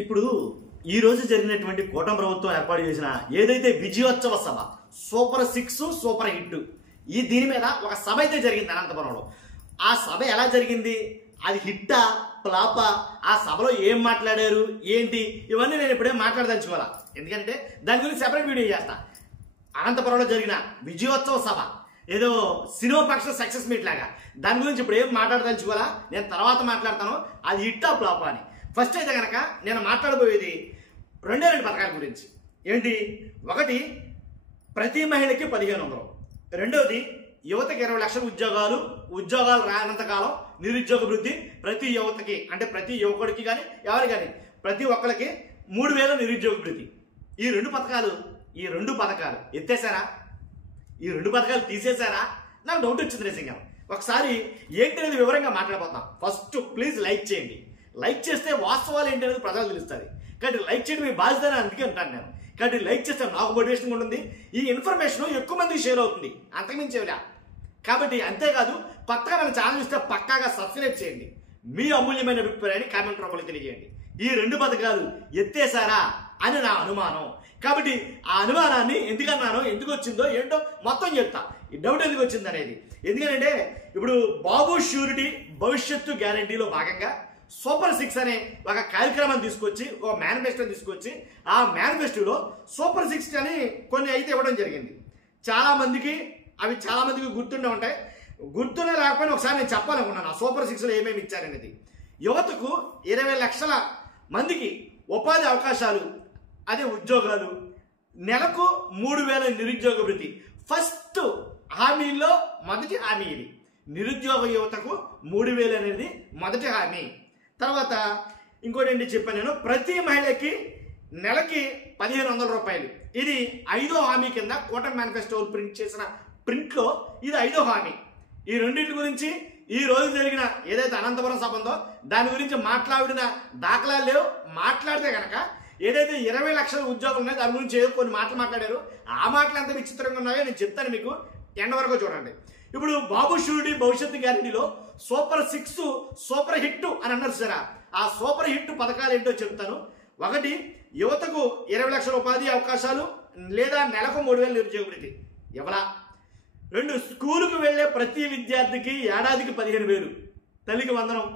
ఇప్పుడు ఈ రోజు జరిగినటువంటి కూటమి ప్రభుత్వం ఏర్పాటు చేసిన ఏదైతే విజయోత్సవ సభ సూపర్ 6 సూపర్ హిట్ దీని మీద ఒక సభ అయితే జరిగింది అనంతపురంలో. ఆ సభ ఎలా జరిగింది, అది హిట్టా ఫ్లాపా, ఆ సభలో ఏం మాట్లాడారు ఏంటి, ఇవన్నీ నేను ఇప్పుడే మాట్లాడదలుచుకోవాలా. ఎందుకంటే దాని గురించి సెపరేట్ వీడియో చేస్తా. అనంతపురంలో జరిగిన విజయోత్సవ సభ ఏదో సినిమా పక్ష సక్సెస్ మీట్ లాగా, దాని గురించి ఇప్పుడు ఏం మాట్లాడదలుచుకోవాలా, నేను తర్వాత మాట్లాడతాను. అది హిట్టా ఫ్లాపా అని. ఫస్ట్ అయితే కనుక నేను మాట్లాడబోయేది రెండే రెండు పథకాల గురించి. ఏంటి, ఒకటి ప్రతి మహిళకి 1500, రెండోది యువతకి 20 లక్షల ఉద్యోగాలు రానంతకాలం నిరుద్యోగ వృద్ధి ప్రతి యువతకి, అంటే ప్రతి యువకుడికి కానీ ఎవరు కానీ ప్రతి ఒక్కరికి 3000 నిరుద్యోగ వృద్ధి. ఈ రెండు పథకాలు ఎత్తేసారా, ఈ రెండు పథకాలు తీసేశారా, నాకు డౌట్ వచ్చింది నిజంగా. ఒకసారి ఏంటి అనేది వివరంగా మాట్లాడబోతాం. ఫస్ట్ ప్లీజ్ లైక్ చేయండి. లైక్ చేస్తే వాస్తవాలు ఏంటి అనేది ప్రజలు తెలుస్తుంది. కాబట్టి లైక్ చేయడం మీ బాధ్యత అని అందుకే అంటాను నేను. కాబట్టి లైక్ చేస్తే నాకు మోటివేషన్ ఉంటుంది, ఈ ఇన్ఫర్మేషన్ ఎక్కువ మందికి షేర్ అవుతుంది, అంతకుమించేవిలా. కాబట్టి అంతేకాదు, కొత్తగా మన ఛానల్ ఇస్తే పక్కాగా సబ్స్క్రైబ్ చేయండి. మీ అమూల్యమైన అభిప్రాయాన్ని కామెంట్ రూపంలో తెలియజేయండి. ఈ రెండు పథకాలు ఎత్తేసారా అని నా అనుమానం. కాబట్టి ఆ అనుమానాన్ని ఎందుకన్నానో, ఎందుకు వచ్చిందో ఏంటో మొత్తం చెప్తా. ఈ డౌట్ ఎందుకు వచ్చింది అనేది. ఎందుకంటే ఇప్పుడు బాబు ష్యూరిటీ భవిష్యత్తు గ్యారంటీలో భాగంగా సూపర్ 6 అనే ఒక కార్యక్రమాన్ని తీసుకొచ్చి, ఒక మేనిఫెస్టో తీసుకొచ్చి, ఆ మేనిఫెస్టోలో సూపర్ 6 అని కొన్ని అయితే ఇవ్వడం జరిగింది. చాలా మందికి గుర్తుండే ఉంటాయి. గుర్తుండే లేకపోయినా ఒకసారి నేను చెప్పాలనుకున్నాను ఆ సూపర్ 6లో ఏమేమి ఇచ్చారనేది. యువతకు 20 లక్షల మందికి ఉపాధి అవకాశాలు, అదే ఉద్యోగాలు, నెలకు 3000 నిరుద్యోగ వృత్తి. ఫస్ట్ హామీల్లో మొదటి హామీ ఇది. నిరుద్యోగ యువతకు 3000 అనేది మొదటి హామీ. తర్వాత ఇంకోటి ఏంటి చెప్పాను నేను, ప్రతి మహిళకి నెలకి 1500 రూపాయలు. ఇది 5వ హామీ కింద కూటమి మేనిఫెస్టో ప్రింట్ చేసిన ప్రింట్లో ఇది 5వ హామీ. ఈ రెండింటి గురించి ఈ రోజు జరిగిన ఏదైతే అనంతపురం సభ ఉందో దాని గురించి మాట్లాడిన దాఖలాలు లేవు. మాట్లాడితే కనుక ఏదైతే 20 లక్షల ఉద్యోగులు ఉన్నాయో దాని గురించి ఏదో కొన్ని మాటలు మాట్లాడారు. ఆ మాటలు ఎంత విచిత్రంగా ఉన్నాయో నేను చెప్తాను మీకు, ఎండ్ వరకు చూడండి. ఇప్పుడు బాబు షూరిటీ భవిష్యత్తు గ్యారంటీలో సూపర్ 6 సూపర్ హిట్ అని అన్నారు సరే. ఆ సూపర్ హిట్ పథకాలు ఏంటో చెప్తాను. ఒకటి, యువతకు 20 లక్షల ఉపాధి అవకాశాలు లేదా నెలకు 3000 నిరుద్యోగ వృత్తి ఎవరా. రెండు, స్కూలుకు వెళ్లే ప్రతి విద్యార్థికి ఏడాదికి 15,000 తల్లికి వందనం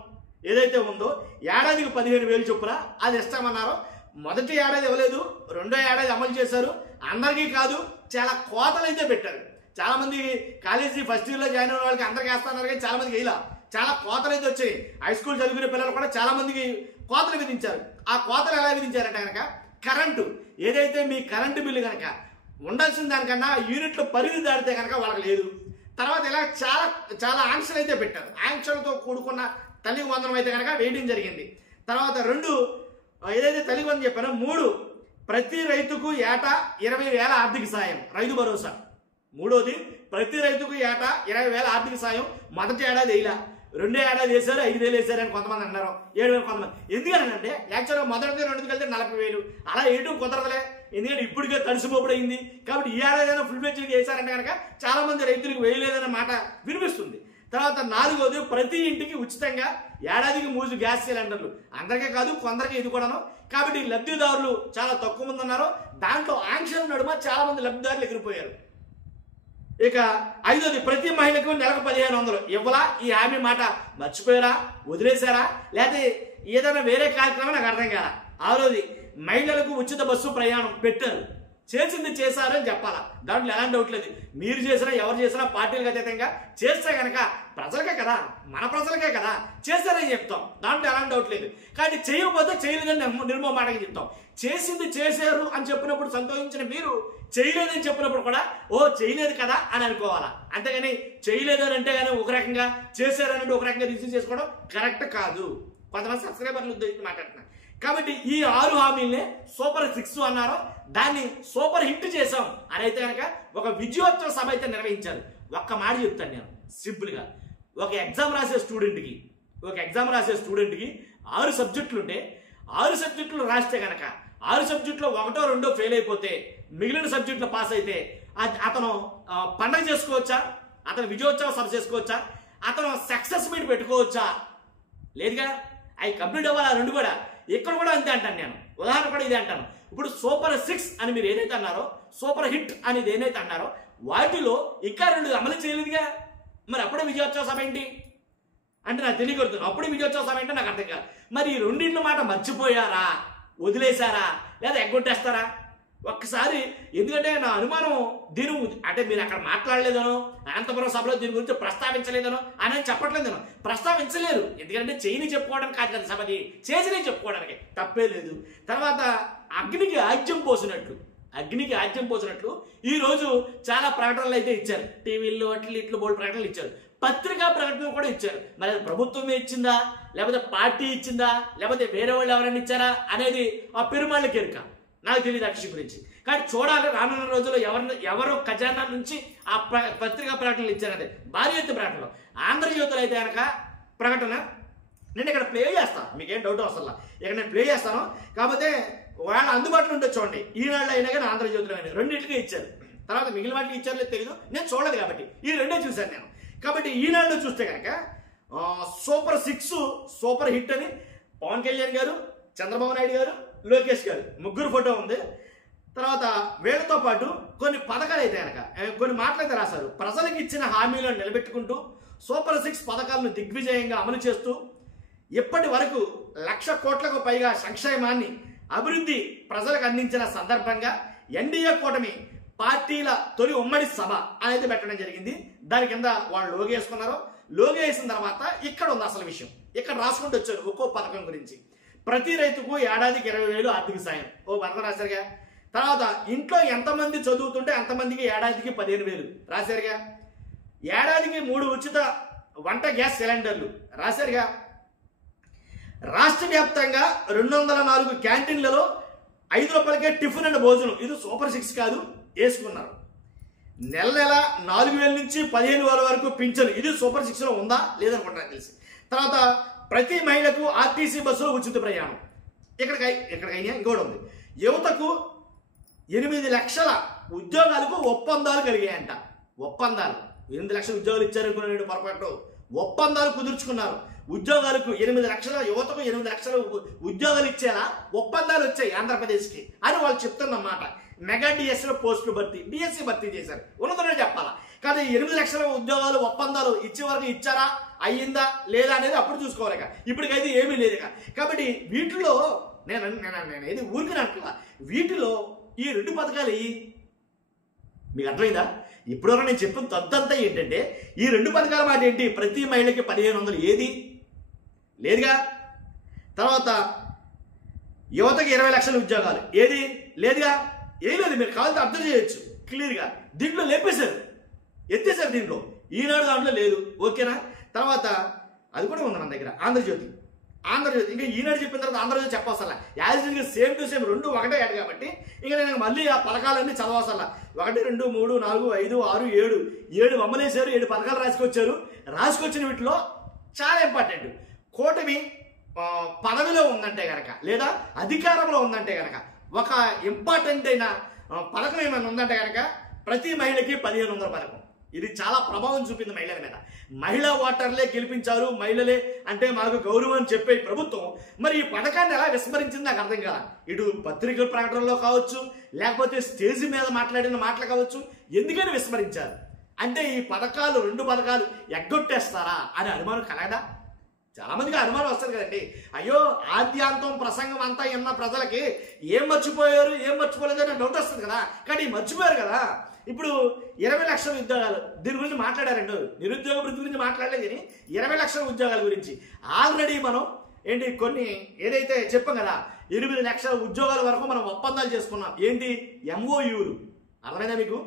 ఏదైతే ఉందో ఏడాదికి 15,000 చొప్పున అది ఇస్తామన్నారో. మొదటి ఏడాది ఇవ్వలేదు, రెండో ఏడాది అమలు చేశారు. అందరికీ కాదు, చాలా కోతలు అయితే పెట్టారు. చాలా మంది కాలేజీ ఫస్ట్ ఇయర్లో జాయిన్ అయిన వాళ్ళకి అందరికీ వేస్తున్నారు, కానీ చాలా మందికి ఇలా చాలా కోతలు అయితే వచ్చాయి. హై స్కూల్ చదువుకునే పిల్లలు కూడా చాలా మందికి కోతలు విధించారు. ఆ కోతలు ఎలా విధించారంటే కనుక, కరెంటు ఏదైతే మీ కరెంటు బిల్లు కనుక ఉండాల్సిన దానికన్నా యూనిట్ల పరిధి దాటితే కనుక వాళ్ళకి లేదు. తర్వాత ఇలా చాలా ఆంక్షలు అయితే పెట్టారు. ఆంక్షలతో కూడుకున్న తల్లికి వందనం అయితే కనుక వేయడం జరిగింది. తర్వాత 2, ఏదైతే తల్లికి వందనం చెప్పానో 3, ప్రతి రైతుకు ఏటా 20,000 ఆర్థిక సాయం, రైతు భరోసా. మూడోది, ప్రతి రైతుకు ఏటా 20,000 ఆర్థిక సాయం. మొదటి ఏడాది వేయలా, రెండో ఏడాది వేశారు, 5,000 వేశారని కొంతమంది అన్నారు, 7,000 కొంతమంది. ఎందుకనంటే యాక్చువల్గా మొదటిది రెండుకి వెళ్తే 40,000 అలా వేయటం కుదరదులే. ఎందుకంటే ఇప్పటికే తడిసిపోబడింది. కాబట్టి ఈ ఏడాది ఫుల్ ఫ్లెడ్జ్గా వేశారంటే కనుక చాలా మంది రైతులకు వేయలేదన్న మాట వినిపిస్తుంది. తర్వాత 4వది, ప్రతి ఇంటికి ఉచితంగా ఏడాదికి 3 గ్యాస్ సిలిండర్లు. అందరికీ కాదు, కొందరికి ఇది కూడాను. కాబట్టి లబ్ధిదారులు చాలా తక్కువ మంది ఉన్నారు. దాంట్లో ఆంక్షల నడుమ చాలా మంది లబ్ధిదారులు ఎగిరిపోయారు. ఇక 5వది, ప్రతి మహిళకు నెలకు 1500 ఇవ్వలా. ఈ హామీ మాట మర్చిపోయారా, వదిలేశారా, లేకపోతే ఏదైనా వేరే కార్యక్రమం నాకు అర్థం కాదా. 6వది, మహిళలకు ఉచిత బస్సు ప్రయాణం పెట్టారు. చేసింది చేశారు అని చెప్పాలా, దాంట్లో ఎలాంటి డౌట్ లేదు. మీరు చేసినా ఎవరు చేసినా పార్టీలకు అతీతంగా చేస్తే కనుక ప్రజలకే కదా, మన ప్రజలకే కదా, చేశారని చెప్తాం. దాంట్లో ఎలాంటి డౌట్ లేదు. కానీ చేయకపోతే చేయలేదని నిర్మమాటగా చెప్తాం. చేసింది చేశారు అని చెప్పినప్పుడు సంతోషించిన మీరు, చేయలేదని చెప్పినప్పుడు కూడా ఓ చేయలేదు కదా అని అనుకోవాలా. అంతేగాని చేయలేదు అని అంటే కానీ ఒక రకంగా, చేశారని ఒక రకంగా రిసీవ్ చేసుకోవడం కరెక్ట్ కాదు. కొంతమంది సబ్స్క్రైబర్లు ఉద్దేశించి మాట్లాడుతున్నారు. కాబట్టి ఈ 6 హామీలనే సూపర్ 6 అన్నారో దాన్ని సూపర్ హిట్ చేసాం అని అయితే కనుక ఒక విజయోత్సవ సభ అయితే నిర్వహించారు. ఒక్క మాట చెప్తాను నేను సింపుల్గా. ఒక ఎగ్జామ్ రాసే స్టూడెంట్కి 6 సబ్జెక్టులు ఉంటే 6 సబ్జెక్టులు రాస్తే కనుక 6 సబ్జెక్టులో 1, 2 ఫెయిల్ అయిపోతే మిగిలిన సబ్జెక్టులు పాస్ అయితే అతను పండగ చేసుకోవచ్చా, అతను విజయోత్సవ సభ చేసుకోవచ్చా, అతను సక్సెస్ మీట్ పెట్టుకోవచ్చా? లేదుగా. అవి కంప్లీట్ అవ్వాలి. 2 కూడా ఇక్కడ కూడా అంతే అంటాను నేను. ఉదాహరణ కూడా ఇదే అంటాను. ఇప్పుడు సూపర్ 6 అని మీరు ఏదైతే అన్నారో, సూపర్ హిట్ అనేది ఏదైతే అన్నారో వాటిలో ఇంకా 2 అమలు చేయలేదుగా. మరి అప్పుడే విజయోత్సవ సభ ఏంటి అంటే నాకు తెలియకూడదు. అప్పుడే విజయోత్సవ సభ ఏంటో నాకు అర్థం కాదు. మరి ఈ రెండింటి మాట మర్చిపోయారా, వదిలేశారా, లేదా ఎగ్గొట్టేస్తారా ఒక్కసారి? ఎందుకంటే నా అనుమానం దీని అంటే మీరు అక్కడ మాట్లాడలేదనో, అనంతపురం సభలో దీని గురించి ప్రస్తావించలేదనో అని చెప్పట్లేదనో. ప్రస్తావించలేరు, ఎందుకంటే చేయని చెప్పుకోవడానికి కాదు కదా సభది, చేసినే చెప్పుకోవడానికి తప్పే లేదు. తర్వాత అగ్నికి ఆజ్యం పోసినట్లు ఈరోజు చాలా ప్రకటనలు అయితే ఇచ్చారు. టీవీల్లో ఇట్లు బోల్డ్ ప్రకటనలు ఇచ్చారు, పత్రికా ప్రకటనలు కూడా ఇచ్చారు. మరి అది ప్రభుత్వమే ఇచ్చిందా, లేకపోతే పార్టీ ఇచ్చిందా, లేకపోతే వేరే వాళ్ళు ఎవరైనా ఇచ్చారా అనేది ఆ పెరుమాళ్ళకి ఎరుక. నాకు తెలియదు ఆ విషయం గురించి. కానీ చూడాలి రానున్న రోజుల్లో ఎవరు ఖజానా నుంచి ఆ పత్రికా ప్రకటనలు ఇచ్చారనేది. భారీ ఎత్తు ప్రకటనలు ఆంధ్రజ్యోతిలో అయితే కనుక ప్రకటన నేను ఇక్కడ ప్లే చేస్తాను, మీకేం డౌట్ అవసరం. ఇక్కడ నేను ప్లే చేస్తాను. కాకపోతే వాళ్ళ అందుబాటులో ఉంటే చూడండి. ఈనాళ్ళు అయినా కానీ ఆంధ్రజ్యోతిలో అయినా రెండింటికి ఇచ్చారు. తర్వాత మిగిలిన వాటికి ఇచ్చారో లేదు తెలియదు, నేను చూడలేదు కాబట్టి ఈ రెండే చూశాను నేను. కాబట్టి ఈనాడులో చూస్తే కనుక సూపర్ 6 సూపర్ హిట్ అని పవన్ కళ్యాణ్ గారు, చంద్రబాబు నాయుడు గారు, లోకేష్ గారు ముగ్గురు ఫోటో ఉంది. తర్వాత వీళ్ళతో పాటు కొన్ని పథకాలు అయితే కనుక కొన్ని మాటలైతే రాశారు. ప్రజలకు ఇచ్చిన హామీలను నిలబెట్టుకుంటూ సూపర్ 6 పథకాలను దిగ్విజయంగా అమలు చేస్తూ ఇప్పటి వరకు 1,00,000 కోట్లకు పైగా సంక్షేమాన్ని అభివృద్ధి ప్రజలకు అందించిన సందర్భంగా ఎన్డీఏ కూటమి పార్టీల తొలి ఉమ్మడి సభ అనేది పెట్టడం జరిగింది. దాని కింద వాళ్ళు లోగో వేసుకున్నారు. లోగో వేసిన తర్వాత ఇక్కడ ఉంది అసలు విషయం. ఇక్కడ రాసుకుంటూ వచ్చారు ఒక్కో పథకం గురించి. ప్రతి రైతుకు ఏడాదికి 20,000 ఆర్థిక సాయం ఓ పథకం రాశారుగా. తర్వాత ఇంట్లో ఎంతమంది చదువుతుంటే అంతమందికి ఏడాదికి 15,000 రాశారుగా. ఏడాదికి 3 ఉచిత వంట గ్యాస్ సిలిండర్లు రాశారుగా. రాష్ట్ర వ్యాప్తంగా 204 క్యాంటీన్లలో 5 రూపాయలకే టిఫిన్ అండ్ భోజనం. ఇది సూపర్ 6 కాదు, వేసుకున్నారు. నెల 4,000 నుంచి 15,000 వరకు పింఛను. ఇది సూపర్ 6లో ఉందా లేదనుకుంటున్నా తెలిసి. తర్వాత ప్రతి మహిళకు ఆర్టీసీ బస్సులో ఉచిత ప్రయాణం. ఇక్కడికైనా ఇంకోటి ఉంది. యువతకు 8 లక్షల ఉద్యోగాలకు ఒప్పందాలు కలిగాయంట. ఒప్పందాలు 8 లక్షల ఉద్యోగాలు ఇచ్చారనుకున్నాడు పొరపాటు. ఒప్పందాలు కుదుర్చుకున్నారు. ఉద్యోగాలకు 8 లక్షల యువతకు 8 లక్షల ఉద్యోగాలు ఇచ్చేలా ఒప్పందాలు వచ్చాయి ఆంధ్రప్రదేశ్కి అని వాళ్ళు చెప్తున్నమాట. మెగా డిఎస్సీలో పోస్టులు డిఎస్సీ భర్తీ చేశారు. ఉన్నదనే చెప్పాలా. కానీ 8 లక్షల ఉద్యోగాలు ఒప్పందాలు ఇచ్చే వరకు ఇచ్చారా, అయ్యిందా లేదా అనేది అప్పుడు చూసుకోవాలి. ఇప్పటికైతే ఏమీ లేదు. కాబట్టి వీటిలో నేను ఏది ఊరికి అంటున్నా, వీటిలో ఈ 2 పథకాలు మీకు అర్థమైందా? ఇప్పటివరకు నేను చెప్పిన తద్దంతా ఏంటంటే ఈ 2 పథకాల మాట ఏంటి? ప్రతి మహిళకి 1,500 ఏది లేదుగా. తర్వాత యువతకి 20 లక్షల ఉద్యోగాలు ఏది లేదుగా. ఏం లేదు, మీరు కావాలంటే అర్థం చేయొచ్చు క్లియర్గా. దీంట్లో లేపేశారు, ఎత్తేసారు. దీంట్లో ఈనాడు దాంట్లో లేదు. ఓకేనా? తర్వాత అది కూడా ఉంది మన దగ్గర ఆంధ్రజ్యోతి. ఇంకా ఈనాడు చెప్పిన తర్వాత Andhra Jyothi చెప్పవసలా. As same to same 2 ఒకటే యాడ్ కాబట్టి ఇంకా నేను మళ్ళీ ఆ పథకాలన్నీ చదవసలా. 1 2 3 4 5 6 7 అమలేశారు. 7 పథకాలు రాసుకొచ్చిన వీటిలో చాలా ఇంపార్టెంట్. కూటమి పదవిలో ఉందంటే కనుక లేదా అధికారంలో ఉందంటే కనుక ఒక ఇంపార్టెంట్ అయిన పథకం ఏమైనా ఉందంటే కనుక ప్రతి మహిళకి 1,500 పథకం. ఇది చాలా ప్రభావం చూపింది మహిళల మీద. మహిళా ఓటర్లే గెలిపించారు, మహిళలే అంటే మాకు గౌరవం అని చెప్పే ప్రభుత్వం మరి ఈ పథకాన్ని ఎలా విస్మరించింది నాకు అర్థం కాల. ఇటు పత్రికల ప్రకటనలో కావచ్చు, లేకపోతే స్టేజ్ మీద మాట్లాడిన మాటలు కావచ్చు, ఎందుకని విస్మరించారు అంటే ఈ పథకాలు 2 పథకాలు ఎగ్గొట్టేస్తారా అని అనుమానం కలగదా? చాలా మందికి అనుమానం వస్తుంది కదండి. అయ్యో ఆద్యాంతం ప్రసంగం అంతా విన్న ప్రజలకి ఏం మర్చిపోయారు ఏం మర్చిపోలేదు అని డౌట్ వస్తుంది కదా. కానీ మర్చిపోయారు కదా. ఇప్పుడు 20 లక్షల ఉద్యోగాలు దీని గురించి మాట్లాడారండి. నిరుద్యోగ వృద్ధి గురించి మాట్లాడలేదు కానీ 20 లక్షల ఉద్యోగాల గురించి ఆల్రెడీ మనం కొన్ని ఏదైతే చెప్పాం కదా 8 లక్షల ఉద్యోగాల వరకు మనం ఒప్పందాలు చేసుకున్నాం. ఏంటి? MOUలు. అర్థమైనా మీకు?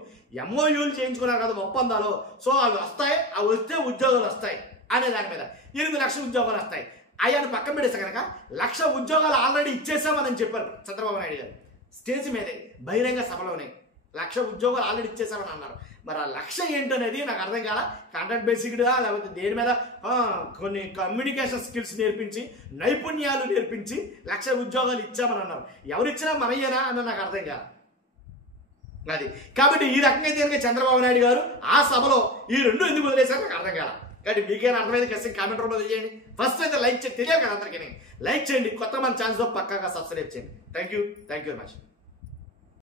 MOUలు చేయించుకున్నారు కదా ఒప్పందాలు. సో అవి వస్తాయి, అవి వస్తే ఉద్యోగాలు వస్తాయి అనే దాని మీద 8 లక్షల ఉద్యోగాలు వస్తాయి. అయ్యాన్ని పక్కన పెడేస్తే కనుక 1,00,000 ఉద్యోగాలు ఆల్రెడీ ఇచ్చేసామని చెప్పారు చంద్రబాబు నాయుడు గారు స్టేజ్ మీదే బహిరంగ సభలోనే. 1,00,000 ఉద్యోగాలు ఆల్రెడీ ఇచ్చేసామని అన్నారు. మరి ఆ 1,00,000 ఏంటనేది నాకు అర్థం కాల. కాంట్రాక్ట్ బేసిక్గా లేకపోతే దేని మీద కొన్ని కమ్యూనికేషన్ స్కిల్స్ నేర్పించి నైపుణ్యాలు నేర్పించి 1,00,000 ఉద్యోగాలు ఇచ్చామని అన్నారు. ఎవరిచ్చినా మనయ్యేనా అని నాకు అర్థం కాల. అది కాబట్టి ఈ రకంగా అయితే చంద్రబాబు నాయుడు గారు ఆ సభలో ఈ 2 ఎందుకు వదిలేశారు నాకు అర్థం కాల. కాబట్టి మీకేనా అర్థమైంది ఖచ్చితంగా కామెంట్ రూపంలో చేయండి. ఫస్ట్ అయితే లైక్ చేయండి, తెలియాలి కదా అందరికీ. లైక్ చేయండి, కొత్త మన ఛానల్స్లో పక్కాగా సబ్స్క్రైబ్ చేయండి. Thank you very much.